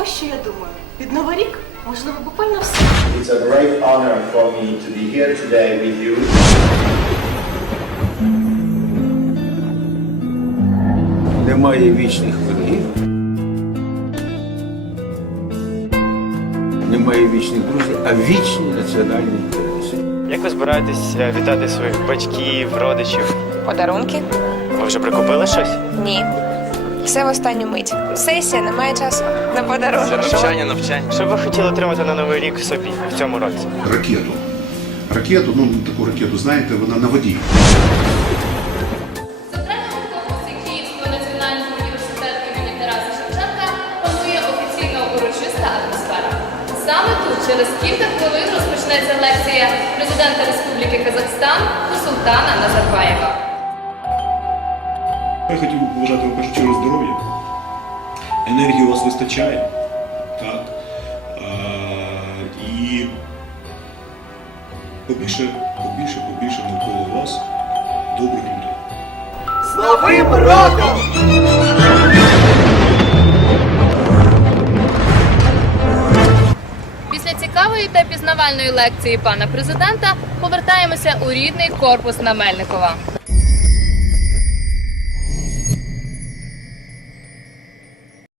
Ось що я думаю. Під Новий рік можливо буквально все. It's a great honor for me to be here today with you. Немає вічних ворогів. Немає вічних друзів, а вічні національні інтереси. Як ви збираєтесь е, вітати своїх батьків, родичів? Подарунки? Ви вже прикупили щось? Ні. Все в останню мить. Сесія, немає часу на подарунок. навчання, навчання. Що б ви хотіли отримати на новий рік собі в цьому році? ракету. Ракету, ну таку ракету, знаєте, вона на воді. За третьому корпусі Київського університету імені Тараса Шевченка панує офіційна урочиста атмосфера. Саме тут через кілька хвилин розпочнеться лекція президента Республіки Казахстан Султана Назарбаєва. Я хотів би побажати вам першу чергу здоров'я. Енергії у вас вистачає. Так. А, і побільше, побільше, побільше навколо вас добрих людей. Після цікавої та пізнавальної лекції пана президента повертаємося у рідний корпус на Мельникова.